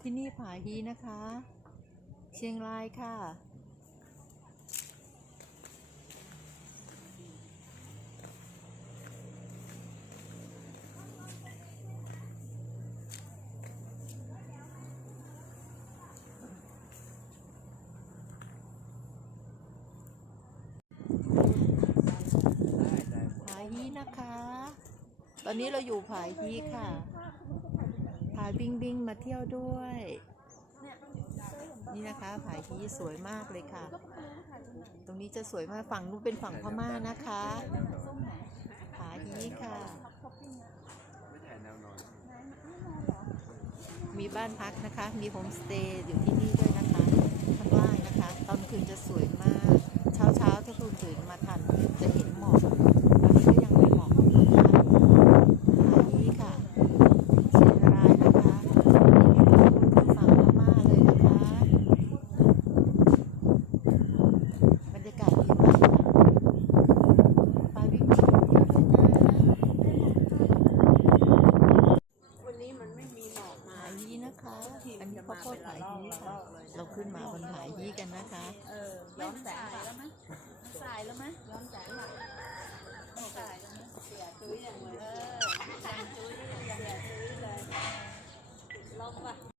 ที่นี่ผาฮีนะคะ เชียงรายค่ะ ผาฮีนะคะ ตอนนี้เราอยู่ผาฮีค่ะ บิงบิงมาเที่ยวด้วย นี่นะคะผาฮีสวยมากเลยค่ะ ตรงนี้จะสวยมากฝั่งนู้นเป็นฝั่งพม่านะคะผาฮีค่ะ มีบ้านพักนะคะ มีโฮมสเตย์อยู่ที่นี่ด้วยนะคะ ข้างล่างนะคะ ตอนคืนจะสวยมาก เช้าเช้าๆถ้าคุณตื่นมาทัน จะเห็นหมอก ตอนนี้ก็ยังมีหมอกอยู่นะคะผาฮีค่ะ เชียงรายนะคะคือฝั่งพม่าเลยนะคะ บรรยากาศดีมากค่ะไปวิ่งเที่ยวด้วยนะ วันนี้มันไม่มีหมอกมา ผาฮีนะคะ อันนี้ข้าวโพดผาฮีค่ะ เราขึ้นมาบนผาฮีกันนะคะ เออย้อมแสงแล้วไหมสายแล้วไหมย้อมแสงหน่อยสายแล้วไหมเสียตุ้ยอย่างเลยเออเสียตุ้ยเสียตุ้ยเลยลองป่ะ